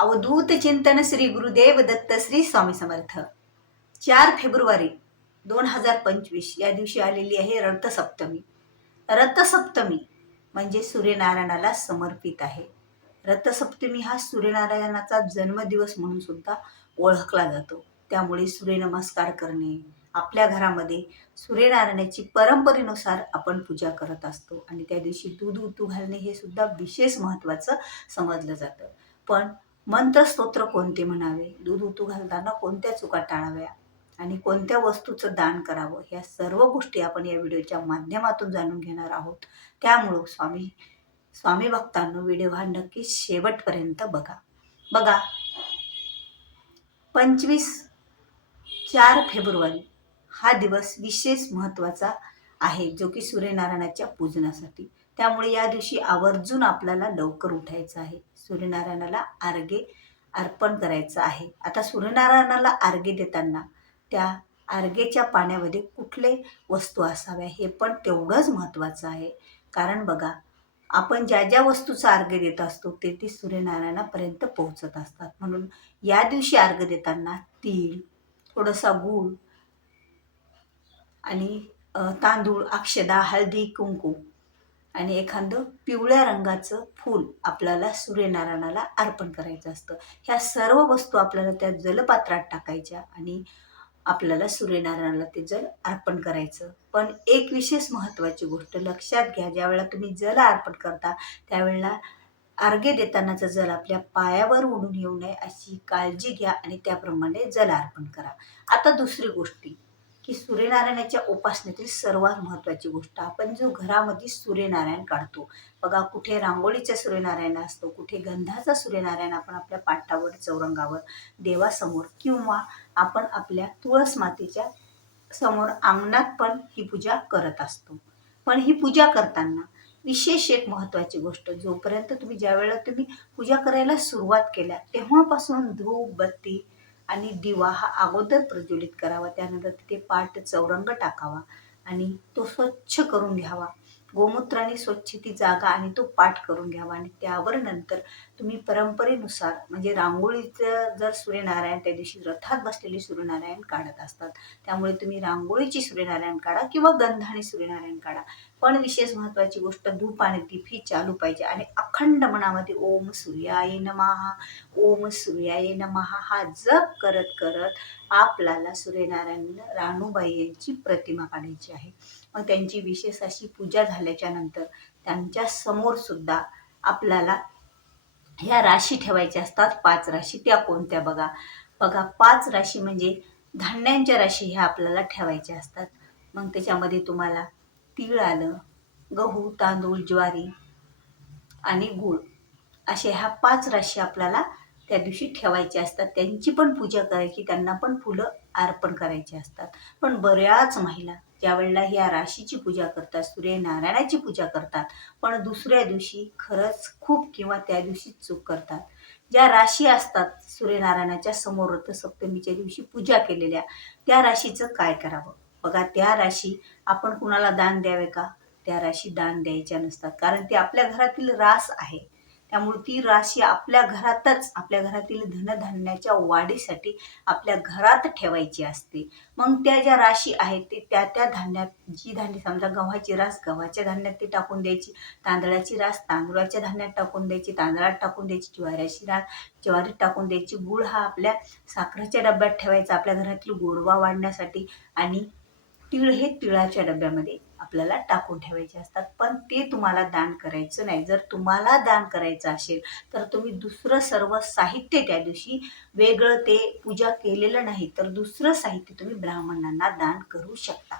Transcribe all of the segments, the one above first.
अवधूत चिंतन श्री गुरुदेव दत्त श्री स्वामी समर्थ. चार फेब्रुवारी दोन हजार पंचवीस या दिवशी आलेली आहे रथसप्तमी. रथसप्तमी म्हणजे सूर्यनारायणाला समर्पित आहे. रथसप्तमी हा सूर्यनारायणाचा जन्मदिवस म्हणून सुद्धा ओळखला जातो. त्यामुळे सूर्यनमस्कार करणे आपल्या घरामध्ये सूर्यनारायणाची परंपरेनुसार आपण पूजा करत असतो आणि त्या दिवशी दूध उतू घालणे हे सुद्धा विशेष महत्त्वाचं समजलं जातं. पण मंत्रस्तोत्र कोणते म्हणावे? दूध उतू घालताना कोणत्या चुका टाळाव्या? आणि कोणत्या वस्तूचं दान करावं? या सर्व गोष्टी आपण या व्हिडिओच्या माध्यमातून जाणून घेणार आहोत. त्यामुळं स्वामी स्वामी भक्तांनो व्हिडिओ हा नक्की शेवटपर्यंत बघा. बघा पंचवीस चार फेब्रुवारी हा दिवस विशेष महत्त्वाचा आहे जो की सूर्यनारायणाच्या पूजनासाठी. त्यामुळे या दिवशी आवर्जून आपल्याला लवकर उठायचं आहे. सूर्यनारायणाला आर्गे अर्पण करायचं आहे. आता सूर्यनारायणाला आर्गे देताना त्या आर्गेच्या पाण्यामध्ये कुठले वस्तू असाव्या हे पण तेवढंच महत्त्वाचं आहे. कारण बघा आपण ज्या ज्या वस्तूचा अर्घ्य देत असतो ते ती सूर्यनारायणापर्यंत पोहोचत असतात. म्हणून या दिवशी अर्घ्य देताना तीळ थोडासा गूळ आणि तांदूळ अक्षदा हळदी कुंकू आणि एखादं पिवळ्या रंगाचं फूल आपल्याला सूर्यनारायणाला अर्पण करायचं असतं. ह्या सर्व वस्तू आपल्याला त्या जलपात्रात टाकायच्या आणि आपल्याला सूर्यनारायणाला ते जल अर्पण करायचं. पण एक विशेष महत्त्वाची गोष्ट लक्षात घ्या ज्यावेळेला तुम्ही जल अर्पण करता त्यावेळेला अर्घ्य देतानाचं जल आपल्या पायावर उडून येऊ नये अशी काळजी घ्या आणि त्याप्रमाणे जल अर्पण करा. आता दुसरी गोष्टी ही सूर्यनारायणाच्या उपासनेतील सर्वात महत्त्वाची गोष्ट. आपण जो घरामध्ये सूर्यनारायण काढतो बघा कुठे रांगोळीचा सूर्यनारायण असतो कुठे गंधाचा सूर्यनारायण आपण आपल्या पाटावर चौरंगावर देवासमोर किंवा आपण आपल्या तुळस मातेच्या समोर अंगणात पण ही पूजा करत असतो. पण ही पूजा करताना विशेष एक महत्त्वाची गोष्ट जोपर्यंत तुम्ही ज्या वेळेला तुम्ही पूजा करायला सुरुवात केल्या तेव्हापासून धूप बत्ती आणि दिवा हा अगोदर प्रज्वलित करावा त्यानंतर तिथे पाट चौरंग टाकावा आणि तो स्वच्छ करून घ्यावा. गोमूत्राने स्वच्छ ती जागा आणि तो पाठ करून घ्यावा आणि त्यावर नंतर तुम्ही परंपरेनुसार म्हणजे रांगोळीचं जर सूर्यनारायण त्या दिवशी रथात बसलेले सूर्यनारायण काढत असतात त्यामुळे तुम्ही रांगोळीची सूर्यनारायण काढा किंवा गंधाने सूर्यनारायण काढा. पण विशेष महत्त्वाची गोष्ट धूप आणि दीप ही चालू पाहिजे. आणि अखंड मनामध्ये ओम सूर्याय नमहा ओम सूर्याय नमहा हा जप करत करत आपल्याला सूर्यनारायण राणूबाई यांची प्रतिमा काढायची आहे. मग त्यांची विशेष अशी पूजा झाल्याच्यानंतर त्यांच्यासमोर सुद्धा आपल्याला ह्या राशी ठेवायच्या असतात. पाच राशी त्या कोणत्या बघा. बघा पाच राशी म्हणजे धान्यांच्या राशी ह्या आपल्याला ठेवायच्या असतात. मग त्याच्यामध्ये तुम्हाला तीळ आलं गहू तांदूळ ज्वारी आणि गूळ. असे ह्या पाच राशी आपल्याला त्या दिवशी ठेवायचे असतात. त्यांची पण पूजा करायची त्यांना पण फुलं अर्पण करायची असतात. पण बऱ्याच महिला ज्या वेळेला ह्या राशीची पूजा करतात सूर्यनारायणाची पूजा करतात पण दुसऱ्या दिवशी खरंच खूप किंवा त्या दिवशी चूक करतात. ज्या राशी असतात सूर्यनारायणाच्या समोर सप्तमीच्या दिवशी पूजा केलेल्या त्या राशीचं काय करावं? बघा त्या राशी आपण कुणाला दान द्यावे का? त्या राशी दान द्यायच्या नसतात. कारण ती आपल्या घरातील रास आहे. त्यामुळे ती राशी आपल्या घरातच आपल्या घरातील धनधान्याच्या वाढीसाठी आपल्या घरात ठेवायची असते. मग त्या ज्या राशी आहेत ते त्या त्या धान्यात जी धान्य समजा गव्हाची रास गव्हाच्या धान्यात ती टाकून द्यायची. तांदळाची रास तांदूळाच्या धान्यात टाकून द्यायची. तांदळात टाकून द्यायची. ज्वाऱ्याची रास ज्वारीत टाकून द्यायची. गुळ हा आपल्या साखरेच्या डब्यात ठेवायचा. आपल्या घरातील गोडवा वाढण्यासाठी आणि तीळ हे तिळाच्या डब्यामध्ये आपल्याला टाकून ठेवायचे असतात. पण ते तुम्हाला दान करायचं नाही. जर तुम्हाला दान करायचं असेल तर तुम्ही दुसरं सर्व साहित्य त्या दिवशी वेगळं ते पूजा केलेलं नाही तर दुसरं साहित्य तुम्ही ब्राह्मणांना दान करू शकता.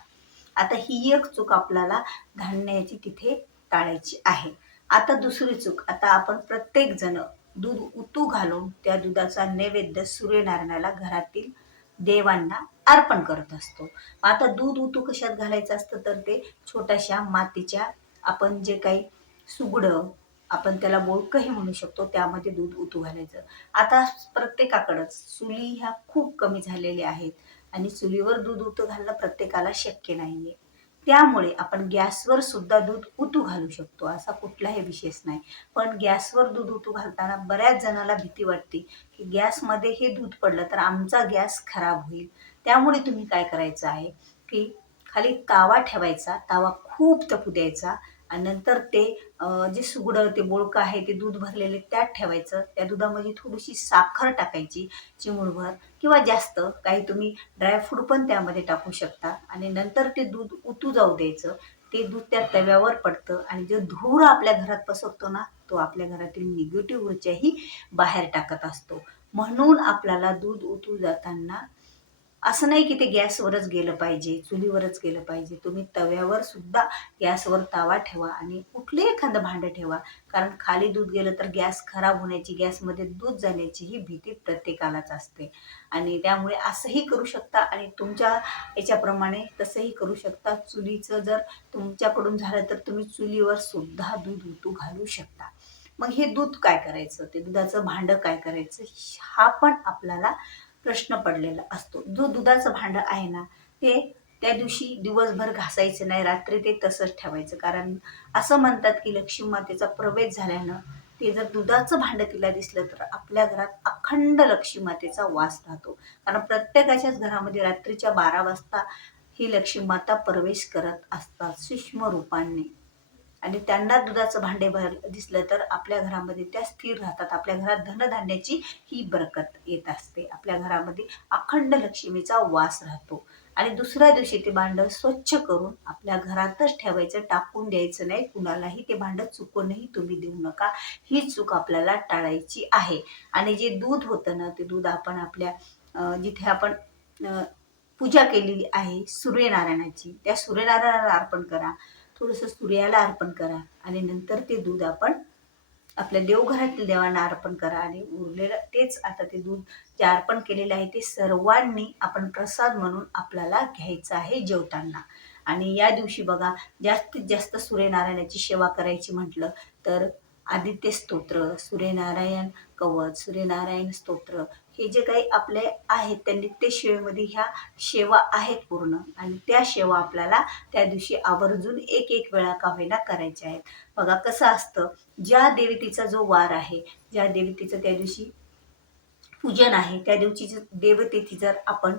आता ही एक चूक आपल्याला धान्याची तिथे टाळायची आहे. आता दुसरी चूक आता आपण प्रत्येक जण दूध उतू घालून त्या दुधाचा नैवेद्य सूर्यनारायणाला घरातील देवांना अर्पण करत असतो. आता दूध उतू कशात घालायचं असतं तर ते छोट्याशा मातीच्या आपण जे काही सुगडं आपण त्याला बोळकंही म्हणू शकतो त्यामध्ये दूध उतू घालायचं. आता प्रत्येकाकडंच चुली ह्या खूप कमी झालेल्या आहेत आणि चुलीवर दूध उतू घालणं प्रत्येकाला शक्य नाही आहे त्यामुळे आपण गॅसवर सुद्धा दूध उतू घालू शकतो असा कुठलाही विशेष नाही. पण गॅसवर दूध उतू घालताना बऱ्याच जणाला भीती वाटते की गॅसमध्ये हे दूध पडलं तर आमचा गॅस खराब होईल. त्यामुळे तुम्ही काय करायचं आहे की खाली तावा ठेवायचा तावा खूप तपू द्यायचा आणि नंतर ते जे सुगडं ते बोळकं आहे ते दूध भरलेले त्यात ठेवायचं. त्या दुधामध्ये थोडीशी साखर टाकायची चिमूटभर किंवा जास्त. काही तुम्ही ड्रायफ्रूट पण त्यामध्ये टाकू शकता. आणि नंतर ते दूध उतू जाऊ द्यायचं. ते दूध त्या तव्यावर पडतं आणि जो धूर आपल्या घरात पसरतो ना तो आपल्या घरातील निगेटिव्ह ऊर्जाही बाहेर टाकत असतो. म्हणून आपल्याला दूध उतू जाताना असं नाही की ते गॅसवरच गेलं पाहिजे चुलीवरच गेलं पाहिजे. तुम्ही तव्यावर सुद्धा गॅसवर तवा ठेवा आणि कुठलंही एखादं भांडं ठेवा. कारण खाली दूध गेलं तर गॅस खराब होण्याची गॅसमध्ये दूध जाण्याची ही भीती प्रत्येकालाच असते. आणि त्यामुळे असंही करू शकता आणि तुमच्या याच्याप्रमाणे तसंही करू शकता. चुलीचं जर तुमच्याकडून झालं तर तुम्ही चुलीवर सुद्धा दूध उतू घालू शकता. मग हे दूध काय करायचं? ते दुधाचं भांडं काय करायचं? हा पण आपल्याला प्रश्न पडलेला असतो. जो दुधाचं भांडं आहे ना ते त्या दिवशी दिवसभर घासायचं नाही रात्री ते तसंच ठेवायचं. कारण असं म्हणतात की लक्ष्मी मातेचा प्रवेश झाल्यानं ते जर दुधाचं भांडं तिला दिसलं तर आपल्या घरात अखंड लक्ष्मी मातेचा वास राहतो. कारण प्रत्येकाच्याच घरामध्ये रात्रीच्या बारा वाजता ही लक्ष्मी माता प्रवेश करत असतात सूक्ष्म रूपाने. आणि त्यांना दुधाचं भांडे भर दिसलं तर आपल्या घरामध्ये त्या स्थिर राहतात. आपल्या घरात धनधान्याची ही बरकत येत असते. आपल्या घरामध्ये अखंड लक्ष्मीचा वास राहतो. आणि दुसऱ्या दिवशी ते भांडं स्वच्छ करून आपल्या घरातच ठेवायचं टाकून द्यायचं नाही. कुणालाही ते भांडं चुकूनही तुम्ही देऊ नका. ही चूक आपल्याला टाळायची आहे. आणि जे दूध होतं ना ते दूध आपण आपल्या जिथे आपण पूजा केलेली आहे सूर्यनारायणाची त्या सूर्यनारायणाला अर्पण करा. थोडंसं सूर्याला अर्पण करा आणि नंतर ते दूध आपण आपल्या देवघरातील देवांना अर्पण करा आणि उरलेलं तेच आता ते दूध जे अर्पण केलेलं आहे ते सर्वांनी आपण प्रसाद म्हणून आपल्याला घ्यायचं आहे जेवताना. आणि या दिवशी बघा जास्तीत जास्त सूर्यनारायणाची सेवा करायची म्हटलं तर आदित्य स्तोत्र सूर्यनारायण कवच सूर्यनारायण स्तोत्र हे जे काही आपले आहेत त्या नित्यसेवेमध्ये ह्या सेवा आहेत पूर्ण. आणि त्या सेवा आपल्याला त्या दिवशी आवर्जून एक एक वेळा का होईना करायच्या आहेत. बघा कसं असतं ज्या देवतेचा जो वार आहे ज्या देवतेचं त्या दिवशी पूजन आहे त्या दिवशी देवतेची जर आपण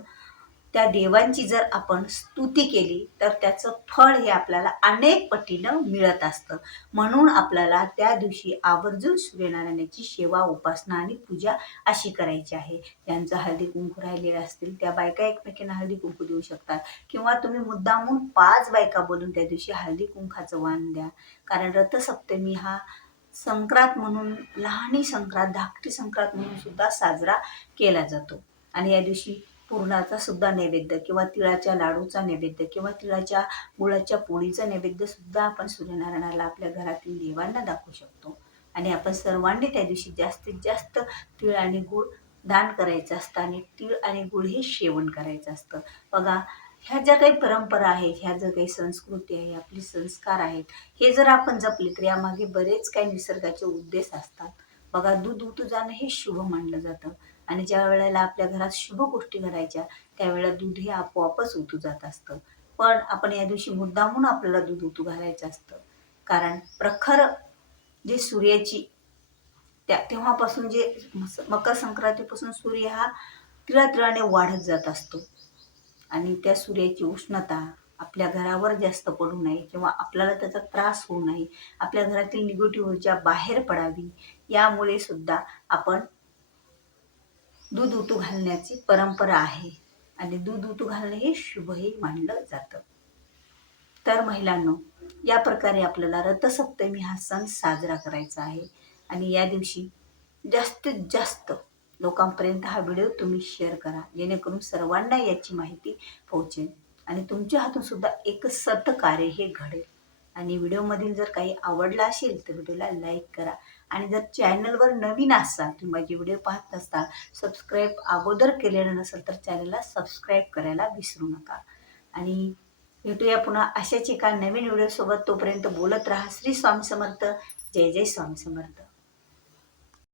त्या देवांची जर आपण स्तुती केली तर त्याचं फळ हे आपल्याला अनेक पटीनं मिळत असतं. म्हणून आपल्याला त्या दिवशी आवर्जून सूर्यनारायणाची सेवा उपासना आणि पूजा अशी करायची आहे. ज्यांचं हळदी कुंकू राहिलेले असतील त्या बायका एकमेकींना हळदी कुंकू देऊ शकतात. किंवा तुम्ही मुद्दामून पाच बायका बोलून त्या दिवशी हळदी कुंकाचं वाण द्या. कारण रथसप्तमी हा संक्रांत म्हणून लहानी संक्रांत धाकटी संक्रांत म्हणून सुद्धा साजरा केला जातो. आणि या दिवशी पुरणाचा सुद्धा नैवेद्य किंवा तिळाच्या लाडूचा नैवेद्य किंवा तिळाच्या गुळाच्या पोळीचा नैवेद्य सुद्धा आपण सूर्यनारायणाला आपल्या घरातील देवांना दाखवू शकतो. आणि आपण सर्वांनी त्या दिवशी जास्तीत जास्त तिळ आणि गुळ दान करायचं असतं आणि तीळ आणि गुळ हे सेवन करायचं असतं. बघा ह्या ज्या काही परंपरा आहेत ह्या ज्या काही संस्कृती आहे आपले संस्कार आहेत हे जर आपण जपले तर यामागे बरेच काही निसर्गाचे उद्देश असतात. बघा दूध उतू जाणं हे शुभ मानलं जातं. आणि ज्या वेळेला आपल्या घरात शुभ गोष्टी घडायच्या त्यावेळेला दूध हे आपोआपच उतू जात असतं. पण आपण या दिवशी मुद्दामून आपल्याला दूध उतू घालायचं असतं. कारण प्रखर जे सूर्याची त्या तेव्हापासून जे मकर संक्रांतीपासून सूर्य हा तिळातिळाने वाढत जात असतो. आणि त्या सूर्याची उष्णता आपल्या घरावर जास्त पडू नये किंवा आपल्याला त्याचा त्रास होऊ नये आपल्या घरातील निगेटिव्ह ऊर्जा बाहेर पडावी यामुळे सुद्धा आपण दूध उतू घालण्याची परंपरा आहे. आणि दूध उतू घालणे हे शुभही मानलं जातं. तर महिलांनो या प्रकारे आपल्याला रथसप्तमी हा सण साजरा करायचा आहे. आणि या दिवशी जास्तीत जास्त लोकांपर्यंत हा व्हिडिओ तुम्ही शेअर करा जेणेकरून सर्वांना याची माहिती पोहोचेल. आणि तुमच्या हातून सुद्धा एक सतकार्य हे घडेल. आणि व्हिडिओमधील जर काही आवडला असेल तर व्हिडिओला लाईक करा. आणि जर चॅनलवर नवीन असाल तुम्ही माझे व्हिडिओ पाहत असता सबस्क्राईब अगोदर केलेलं नसेल तर चॅनलला सबस्क्राईब करायला विसरू नका. आणि भेटूया पुन्हा अशाच एका नवीन व्हिडिओसोबत. तोपर्यंत बोलत राहा. श्री स्वामी समर्थ. जय जय स्वामी समर्थ.